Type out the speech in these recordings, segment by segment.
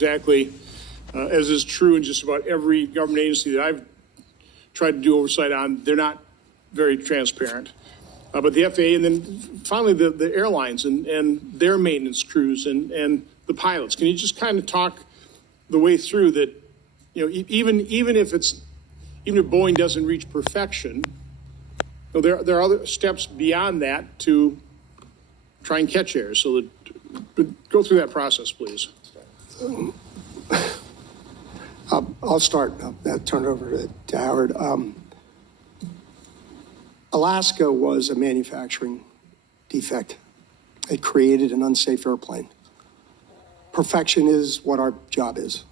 Exactly, as is true in just about every government agency that I've tried to do oversight on. They're not very transparent. But the FAA, and then finally the airlines and their maintenance crews and the pilots. Can you just kind of talk the way through that, you know, even if Boeing doesn't reach perfection, you know, there are other steps beyond that to try and catch errors. So go through that process, please. I'll start. I'll turn it over to Howard. Alaska was a manufacturing defect. It created an unsafe airplane. Perfection is what our job is,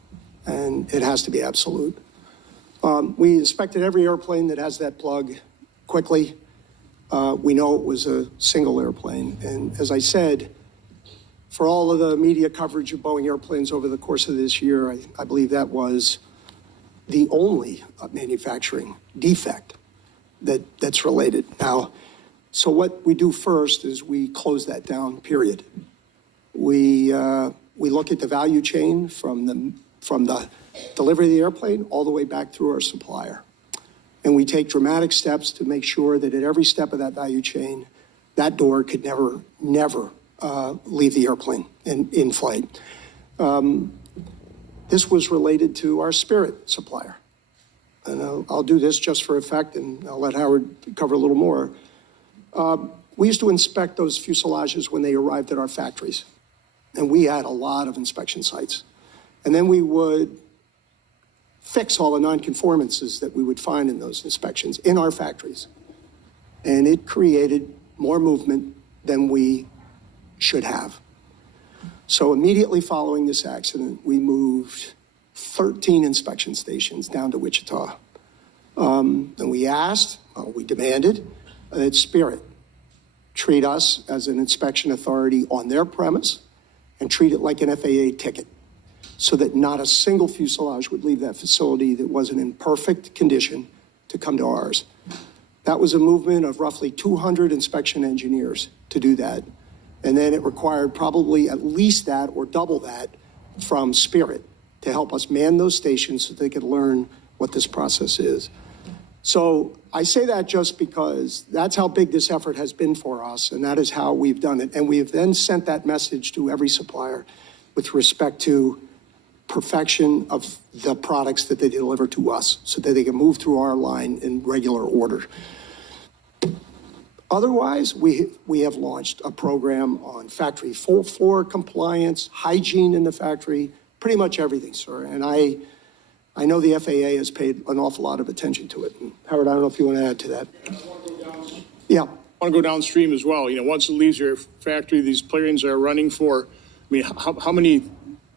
and it has to be absolute. We inspected every airplane that has that plug quickly. We know it was a single airplane, and as I said, for all of the media coverage of Boeing airplanes over the course of this year, I believe that was the only manufacturing defect that's related. Now, so what we do first is we close that down, period. We look at the value chain from the delivery of the airplane all the way back through our supplier. And we take dramatic steps to make sure that at every step of that value chain, that door could never leave the airplane in flight. This was related to our Spirit supplier. And I'll do this just for effect, and I'll let Howard cover a little more. We used to inspect those fuselages when they arrived at our factories. And we had a lot of inspection sites. And then we would fix all the nonconformances that we would find in those inspections in our factories. And it created more movement than we should have. So immediately following this accident, we moved 13 inspection stations down to Wichita. And we demanded that Spirit treat us as an inspection authority on their premise and treat it like an FAA ticket, so that not a single fuselage would leave that facility that wasn't in perfect condition to come to ours. That was a movement of roughly 200 inspection engineers to do that. And then it required probably at least that or double that from Spirit to help us man those stations so they could learn what this process is. So I say that just because that's how big this effort has been for us, and that is how we've done it. And we have then sent that message to every supplier with respect to perfection of the products that they deliver to us so that they can move through our line in regular order. Otherwise, we have launched a program on factory full floor compliance, hygiene in the factory, pretty much everything, sir. And I know the FAA has paid an awful lot of attention to it. And Howard, I don't know if you want to add to that. Yeah. I want to go downstream as well. You know, once it leaves your factory, these planes are running for, I mean, how many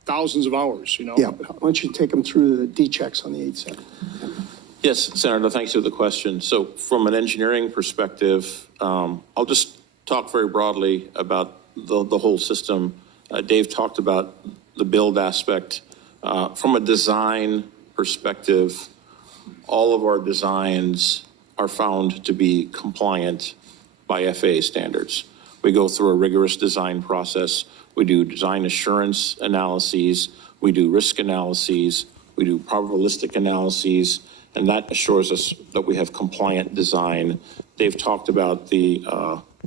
thousands of hours, you know? Yeah. Why don't you take them through the D checks on the 87? Yes, Senator, thanks for the question. So from an engineering perspective, I'll just talk very broadly about the whole system. Dave talked about the build aspect. From a design perspective, all of our designs are found to be compliant by FAA standards. We go through a rigorous design process. We do design assurance analyses. We do risk analyses. We do probabilistic analyses. And that assures us that we have compliant design. Dave talked about the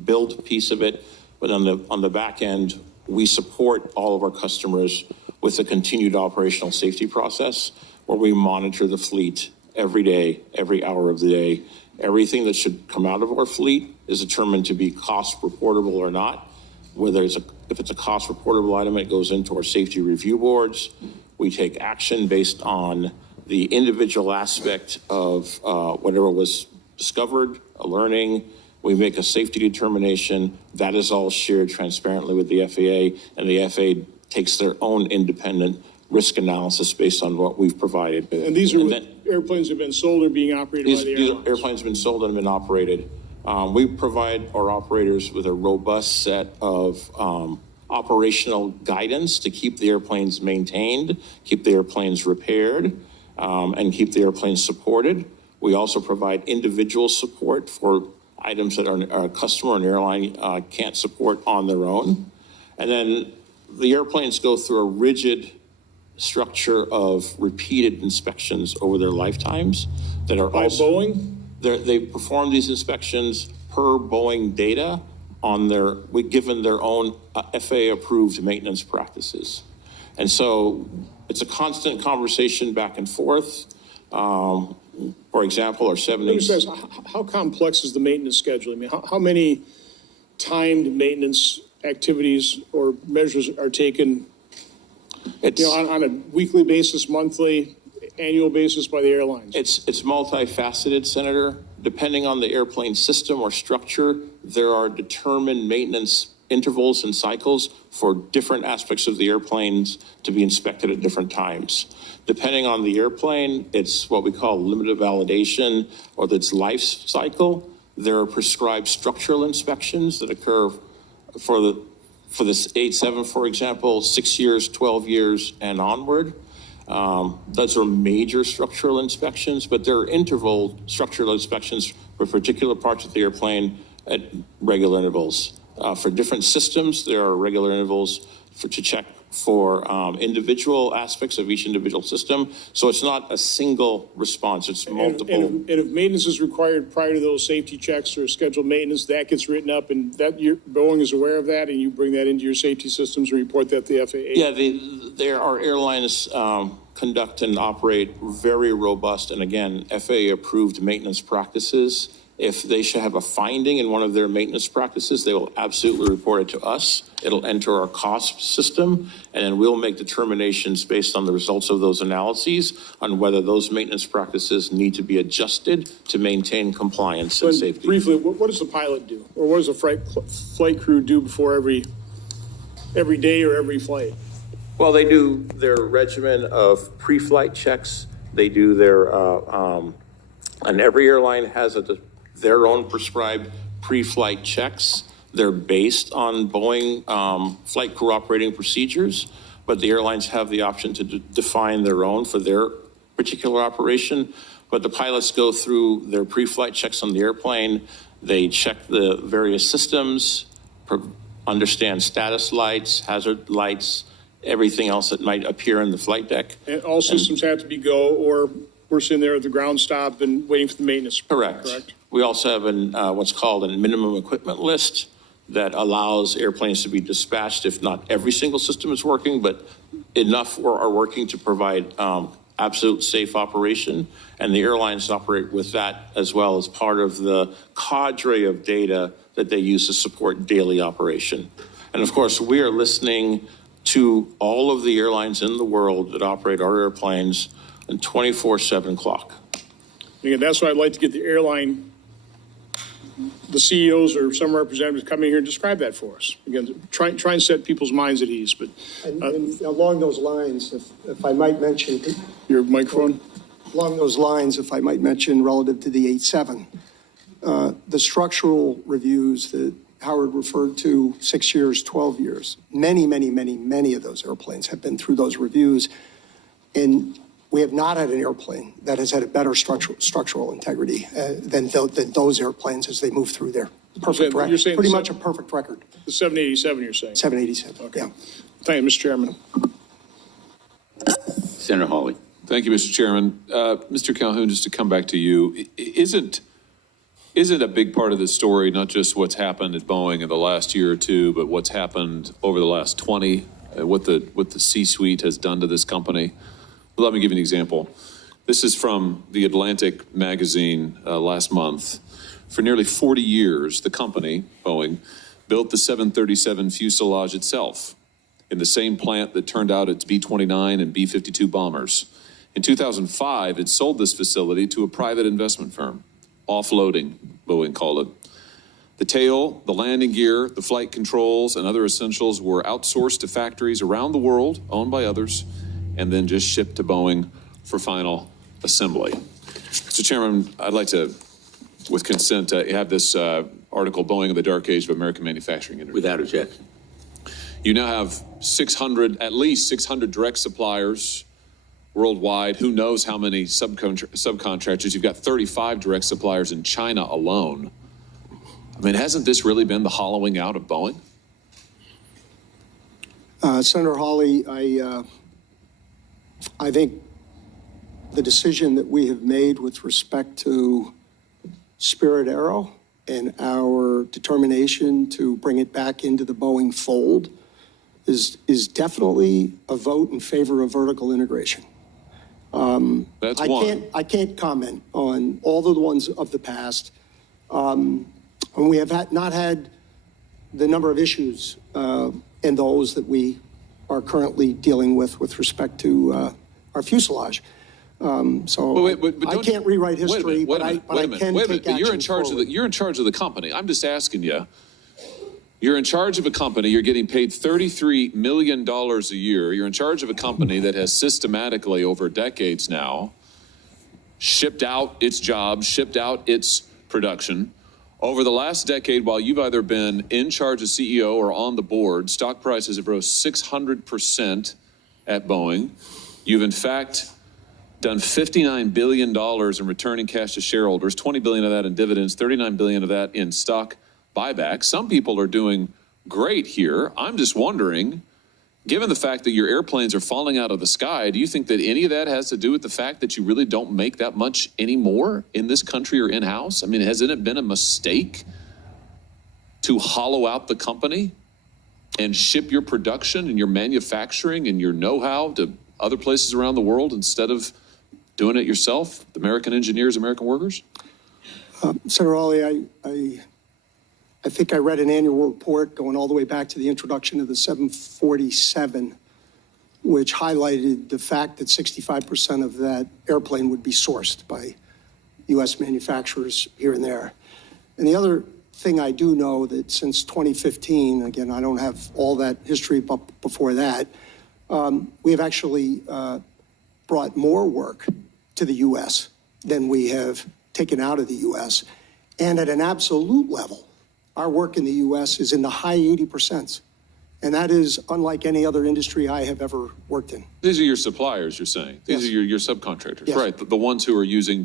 build piece of it, but on the back end, we support all of our customers with a continued operational safety process where we monitor the fleet every day, every hour of the day. Everything that should come out of our fleet is determined to be cost reportable or not. Whether if it's a cost reportable item, it goes into our safety review boards. We take action based on the individual aspect of whatever was discovered, a learning. We make a safety determination. That is all shared transparently with the FAA, and the FAA takes their own independent risk analysis based on what we've provided. And these are airplanes that have been sold or being operated by the airlines? These airplanes have been sold and have been operated. We provide our operators with a robust set of operational guidance to keep the airplanes maintained, keep the airplanes repaired, and keep the airplanes supported. We also provide individual support for items that our customer and airline can't support on their own. And then the airplanes go through a rigid structure of repeated inspections over their lifetimes that are By also. Boeing? They perform these inspections per Boeing data on given their own FAA-approved maintenance practices. And so it's a constant conversation back and forth. For example, our Let me just 70s. ask, how complex is the maintenance schedule? I mean, how many timed maintenance activities or measures are taken, on a weekly basis, monthly, annual basis by the airlines? It's multifaceted, Senator. Depending on the airplane system or structure, there are determined maintenance intervals and cycles for different aspects of the airplanes to be inspected at different times. Depending on the airplane, it's what we call limited validation or its life cycle. There are prescribed structural inspections that occur for this 87, for example, 6 years, 12 years, and onward. Those are major structural inspections, but there are interval structural inspections for particular parts of the airplane at regular intervals. For different systems, there are regular intervals to check for individual aspects of each individual system. So it's not a single response, it's multiple. And if maintenance is required prior to those safety checks or scheduled maintenance, that gets written up and Boeing is aware of that and you bring that into your safety systems and report that to the FAA? Yeah, there are airlines conduct and operate very robust and again, FAA-approved maintenance practices. If they should have a finding in one of their maintenance practices, they will absolutely report it to us. It'll enter our cost system, and then we'll make determinations based on the results of those analyses on whether those maintenance practices need to be adjusted to maintain compliance and safety. Briefly, what does the pilot do? Or what does a flight crew do before every day or every flight? Well, they do their regimen of pre-flight checks. They do their, and every airline has their own prescribed pre-flight checks. They're based on Boeing flight crew operating procedures, but the airlines have the option to define their own for their particular operation. But the pilots go through their pre-flight checks on the airplane. They check the various systems, understand status lights, hazard lights, everything else that might appear in the flight deck. And all systems have to be go, or we're sitting there at the ground stop and waiting for the maintenance. Correct. We also have what's called a minimum equipment list that allows airplanes to be dispatched if not every single system is working, but enough are working to provide absolute safe operation. And the airlines operate with that as well as part of the cadre of data that they use to support daily operation. And of course, we are listening to all of the airlines in the world that operate our airplanes and 24/7 clock. Again, that's why I'd like to get the airline, the CEOs or some representatives come in here and describe that for us. Again, try and set people's minds at ease, but And along those lines, if I might mention, your microphone. along those lines, if I might mention relative to the 87, the structural reviews that Howard referred to, 6 years, 12 years, many of those airplanes have been through those reviews. And we have not had an airplane that has had a better structural integrity than those airplanes as they move through their perfect You're record. saying Pretty much a perfect record. The 787 you're saying? 787, Okay. yeah. Thank you, Mr. Chairman. Senator Hawley. Thank you, Mr. Chairman. Mr. Calhoun, just to come back to you, isn't a big part of the story not just what's happened at Boeing in the last year or two, but what's happened over the last 20, what the C-suite has done to this company? Let me give you an example. This is from the Atlantic magazine last month. For nearly 40 years, the company, Boeing, built the 737 fuselage itself in the same plant that turned out its B-29 and B-52 bombers. In 2005, it sold this facility to a private investment firm. Offloading, Boeing called it. The tail, the landing gear, the flight controls, and other essentials were outsourced to factories around the world, owned by others, and then just shipped to Boeing for final assembly. Mr. Chairman, I'd like to, with consent, have this article, Boeing in the Dark Age of American Manufacturing. Without objection. You now have at least 600 direct suppliers worldwide. Who knows how many subcontractors? You've got 35 direct suppliers in China alone. I mean, hasn't this really been the hollowing out of Boeing? I think the decision that we have made with respect to Spirit Aero and our determination to bring it back into the Boeing fold is definitely a vote in favor of vertical integration. That's one. I can't comment on all the ones of the past. And we have not had the number of issues in those that we are currently dealing with respect to our fuselage. So But I don't- can't rewrite wait a minute, history, wait but a I minute, wait a minute, can wait a take minute. You're in action charge of forward. you're in charge of the company. I'm just asking you. You're in charge of a company. You're getting paid $33 million a year. You're in charge of a company that has systematically, over decades now, shipped out its jobs, shipped out its production. Over the last decade, while you've either been in charge as CEO or on the board, stock prices have rose 600% at Boeing. You've, in fact, done $59 billion in returning cash to shareholders, $20 billion of that in dividends, $39 billion of that in stock buyback. Some people are doing great here. I'm just wondering, given the fact that your airplanes are falling out of the sky, do you think that any of that has to do with the fact that you really don't make that much anymore in this country or in-house? I mean, hasn't it been a mistake to hollow out the company and ship your production and your manufacturing and your know-how to other places around the world instead of doing it yourself, the American engineers, American workers? Senator Hawley, I think I read an annual report going all the way back to the introduction of the 747, which highlighted the fact that 65% of that airplane would be sourced by U.S. manufacturers here and there. And the other thing I do know that since 2015, again, I don't have all that history, but before that, we have actually brought more work to the U.S. than we have taken out of the U.S. And at an absolute level, our work in the U.S. is in the high 80%. And that is unlike any other industry I have ever worked in. These are your suppliers, you're saying? These Yes. are your subcontractors, Yes. right? The ones who are using